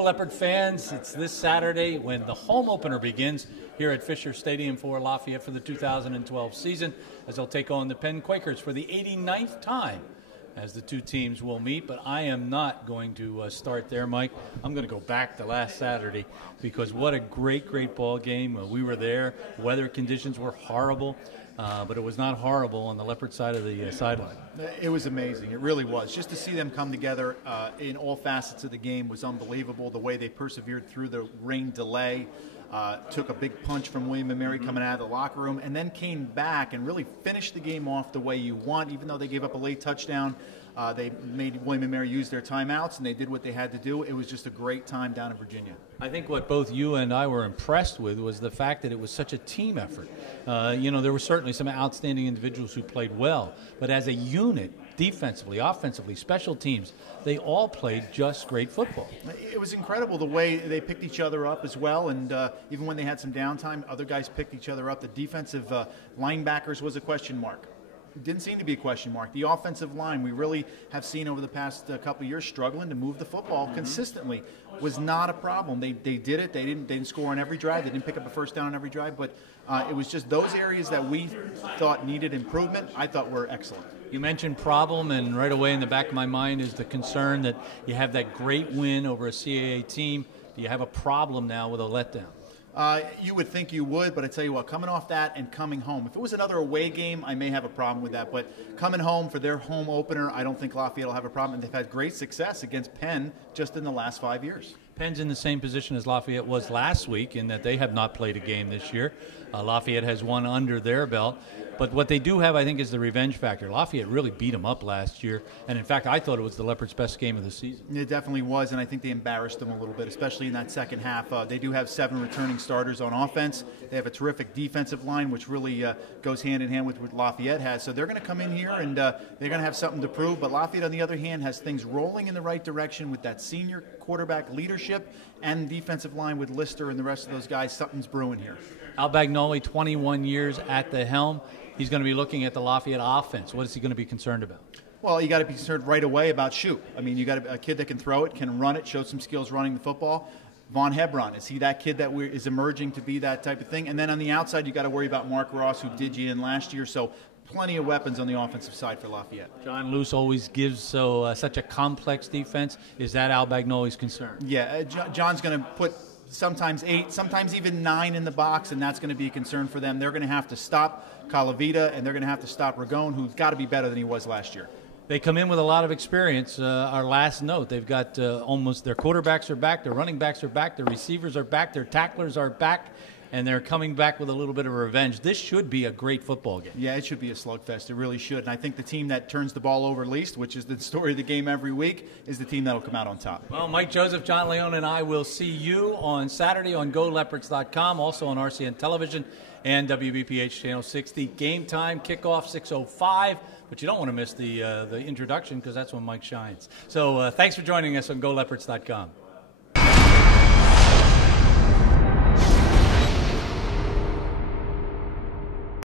Hello, Leopard fans. It's this Saturday when the home opener begins here at Fisher Stadium for Lafayette for the 2012 season, as they'll take on the Penn Quakers for the 89th time as the two teams will meet. But I am not going to start there, Mike. I'm going to go back to last Saturday, because what a great ball game. We were there. Weather conditions were horrible. But it was not horrible on the Leopard side of the sideline. It was amazing. It really was. Just to see them come together in all facets of the game was unbelievable. The way they persevered through the rain delay, took a big punch from William & Mary coming out of the locker room, and then came back and really finished the game off the way you want. Even though they gave up a late touchdown, they made William & Mary use their timeouts, and they did what they had to do. It was just a great time down in Virginia. I think what both you and I were impressed with was the fact that it was such a team effort. There were certainly some outstanding individuals who played well, but as a unit, defensively, offensively, special teams, they all played just great football. It was incredible the way they picked each other up as well, and even when they had some downtime, other guys picked each other up. The defensive linebackers was a question mark. It didn't seem to be a question mark. The offensive line, we really have seen over the past couple of years struggling to move the football consistently, was not a problem. They did it. They didn't score on every drive. They didn't pick up a first down on every drive, but it was just those areas that we thought needed improvement, I thought were excellent. You mentioned problem, and right away in the back of my mind is the concern that you have that great win over a CAA team. Do you have a problem now with a letdown? You would think you would, but I tell you what, coming off that and coming home, if it was another away game, I may have a problem with that. But coming home for their home opener, I don't think Lafayette will have a problem. And they've had great success against Penn just in the last 5 years. Penn's in the same position as Lafayette was last week in that they have not played a game this year. Lafayette has one under their belt. But what they do have, I think, is the revenge factor. Lafayette really beat them up last year. And, in fact, I thought it was the Leopards' best game of the season. It definitely was, and I think they embarrassed them a little bit, especially in that second half. They do have 7 returning starters on offense. They have a terrific defensive line, which really goes hand in hand with what Lafayette has. So they're going to come in here, and they're going to have something to prove. But Lafayette, on the other hand, has things rolling in the right direction with that senior quarterback leadership and defensive line with Lister and the rest of those guys. Something's brewing here. Al Bagnoli, 21 years at the helm. He's going to be looking at the Lafayette offense. What is he going to be concerned about? Well, you got to be concerned right away about shoot. I mean, you got a kid that can throw it, can run it, show some skills running the football. Von Hebron, is he that kid that is emerging to be that type of thing? And then on the outside, you got to worry about Mark Ross, who did you in last year. So plenty of weapons on the offensive side for Lafayette. John Luce always gives such a complex defense. Is that Al Bagnoli's concern? Yeah, John's going to put sometimes 8, sometimes even 9 in the box, and that's going to be a concern for them. They're going to have to stop Calavita, and they're going to have to stop Ragone, who's got to be better than he was last year. They come in with a lot of experience. Our last note, they've got almost their quarterbacks are back, their running backs are back, their receivers are back, their tacklers are back, and they're coming back with a little bit of revenge. This should be a great football game. Yeah, it should be a slugfest. It really should. And I think the team that turns the ball over least, which is the story of the game every week, is the team that will come out on top. Well, Mike Joseph, John Leone, and I will see you on Saturday on GoLeopards.com, also on RCN Television and WBPH Channel 60. Game time, kickoff 6:05. But you don't want to miss the introduction, because that's when Mike shines. So thanks for joining us on GoLeopards.com.